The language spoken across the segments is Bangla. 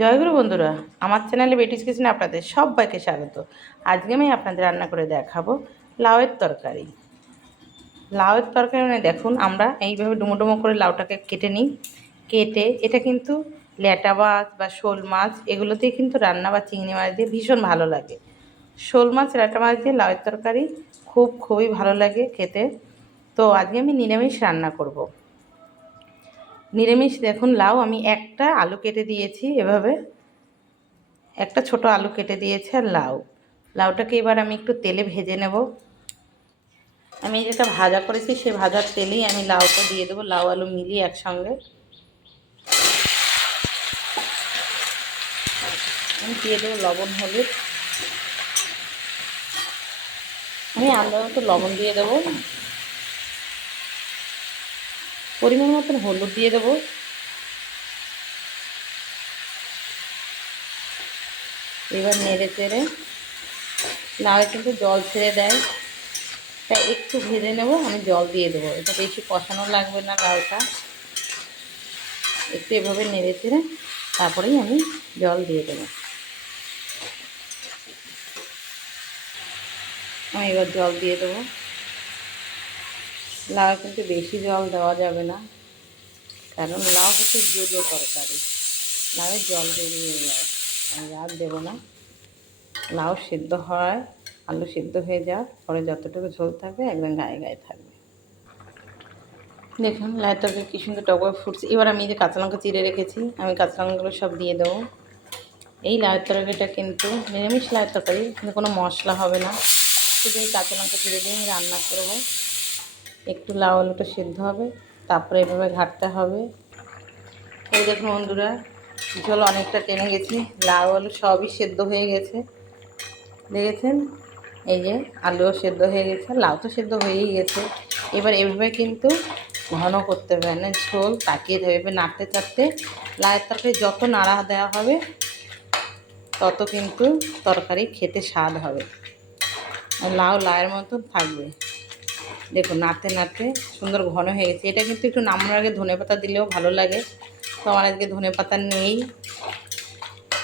জয়গুরু বন্ধুরা, আমার চ্যানেলে বেটিস কিচেনে আপনাদের সবাইকে স্বাগত। আজকে আমি আপনাদের রান্না করে দেখাবো লাউয়ের তরকারি। লাউয়ের তরকারি মানে দেখুন, আমরা এইভাবে ডুমো ডুমো করে লাউটাকে কেটে নিই। কেটে এটা কিন্তু ল্যাটা মাছ বা শোল মাছ এগুলো দিয়ে কিন্তু রান্না বা চিংড়ি মাছ দিয়ে ভীষণ ভালো লাগে। শোল মাছ ল্যাটা মাছ দিয়ে লাউয়ের তরকারি খুবই ভালো লাগে খেতে। তো আজকে আমি নিরামিষ রান্না করব। নিরামিষ দেখুন, লাউ আমি একটা আলু কেটে দিয়েছি, এভাবে একটা ছোট আলু কেটে দিয়েছি আর লাউটাকে এবার আমি একটু তেলে ভেজে নেব। আমি যেটা ভাজা করেছি সেই ভাজার তেলেই আমি লাউটা দিয়ে দেবো, লাউ আলু মিলিয়ে একসঙ্গে। আমি দিয়ে দেবো লবণ হলুদ, আমি আন্দাজ মতো লবণ দিয়ে দেবো, পরিমাণ মতন হলুদ দিয়ে দেবো। এবার নেড়ে চেড়ে, লাউ কিন্তু জল ছেড়ে দেয়, তাই একটু ভেজে নেব। আমি জল দিয়ে দেবো, এটা বেশি কষানো লাগবে না লাউটা, একটু এভাবে নেড়ে চেড়ে তারপরেই আমি জল দিয়ে দেবো। আমি এবার জল দিয়ে দেবো। লাউ কিন্তু বেশি জল দেওয়া যাবে না, কারণ লাউ হচ্ছে জুলো তরকারি, লাউয়ের জল বেরিয়ে যায়। আমি আর দেবো না। লাউ সিদ্ধ হয়, আলু সিদ্ধ হয়ে যাওয়ার পরে যতটুকু ঝোল থাকবে একদম গায়ে গায়ে থাকবে। দেখুন লাউ তরকারি কী সুন্দর টক ফুটছে। এবার আমি যে কাঁচা লঙ্কা চিড়ে রেখেছি, আমি কাঁচা লঙ্কাগুলো সব দিয়ে দেবো। এই লাউ তরকারিটা কিন্তু নিরামিষ লাউ তরকারি, কিন্তু কোনো মশলা হবে না, শুধু এই কাঁচা লঙ্কা চিড়ে দিয়ে আমি রান্না করবো। একটু লাউ আলুটা সিদ্ধ হবে, তারপরে এভাবে ঘাঁটতে হবে। এই দেখুন বন্ধুরা, ঝোল অনেকটা টেনে গেছে, লাউ আলু সবই সেদ্ধ হয়ে গেছে, দেখেছেন? এই যে আলুও সেদ্ধ হয়ে গেছে, লাউ তো সেদ্ধ হয়েই গেছে। এবার এভাবে কিন্তু ঘন করতে হবে না, ঝোল তাকিয়ে দেবে। এবার নাড়তে চাড়তে লাউয়ের তরকারি যত নাড়া দেওয়া হবে তত কিন্তু তরকারি খেতে স্বাদ হবে, আর লাউয়ের মতন থাকবে। দেখুন নাড়তে নাড়তে সুন্দর ঘন হয়ে গেছে। এটা কিন্তু একটু নামানোর আগে ধনেপাতা দিলেও ভালো লাগে, তো আমার আজকে ধনেপাতা নেই।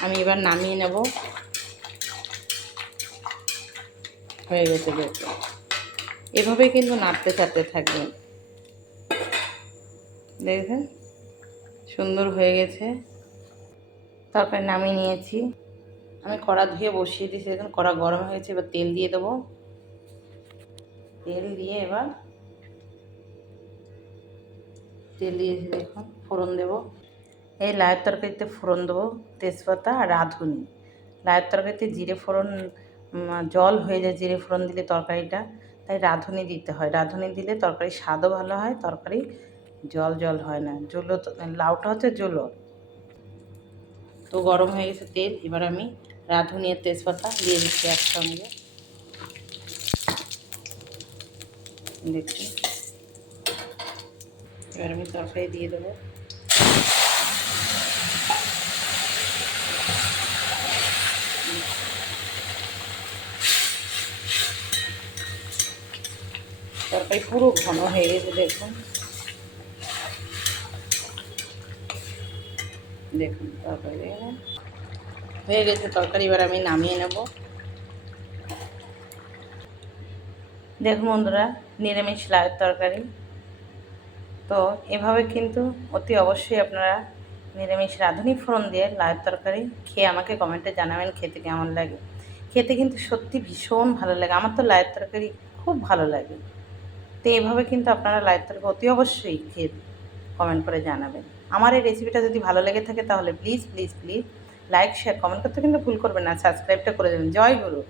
আমি এবার নামিয়ে নেব। হয়ে গেছে দেখুন, এভাবে কিন্তু নাড়তে চাড়তে থাকবেন। দেখেছেন সুন্দর হয়ে গেছে। তরকারি নামিয়ে নিয়েছি, আমি কড়া ধুয়ে বসিয়ে দিয়েছি। দেখুন কড়া গরম হয়েছে, এবার তেল দিয়ে দেবো। তেল দিয়ে দিয়েছি, দেখুন ফোড়ন দেবো। এই লাউয়ের তরকারিতে ফোড়ন দেবো তেজপাতা আর রাঁধুনি। লাউয়ের তরকারিতে জিরে ফোড়ন জল হয়ে যায় জিরে ফোড়ন দিলে তরকারিটা, তাই রাঁধুনি দিতে হয়। রাঁধুনি দিলে তরকারির স্বাদও ভালো হয়, তরকারি জল জল হয় না। জুলো লাউটা হচ্ছে জুলো। তো গরম হয়ে গেছে তেল, এবার আমি রাঁধুনি আর তেজপাতা দিয়ে দিচ্ছি একসঙ্গে। দেখছি, এবার আমি তরকারি দিয়ে দেবো। তরকারি পুরো ঘন হয়ে গেছে, দেখুন দেখুন তরকারি হয়ে গেছে। তরকারি এবার আমি নামিয়ে নেব। দেখুন বন্ধুরা, নিরামিষ লাউয়ের তরকারি। তো এভাবে কিন্তু অতি অবশ্যই আপনারা নিরামিষ রাঁধুনি ফোড়ন দিয়ে লাউয়ের তরকারি খেয়ে আমাকে কমেন্টে জানাবেন খেতে কেমন লাগে। খেতে কিন্তু সত্যি ভীষণ ভালো লাগে, আমার তো লাউয়ের তরকারি খুব ভালো লাগে। তো এইভাবে কিন্তু আপনারা লাউয়ের তরকারি অতি অবশ্যই খেয়ে কমেন্ট করে জানাবেন। আমার এই রেসিপিটা যদি ভালো লেগে থাকে তাহলে please please please like share comment করতে কিন্তু ভুল করবেন না, সাবস্ক্রাইবটা করে দেবেন। জয় গুরু।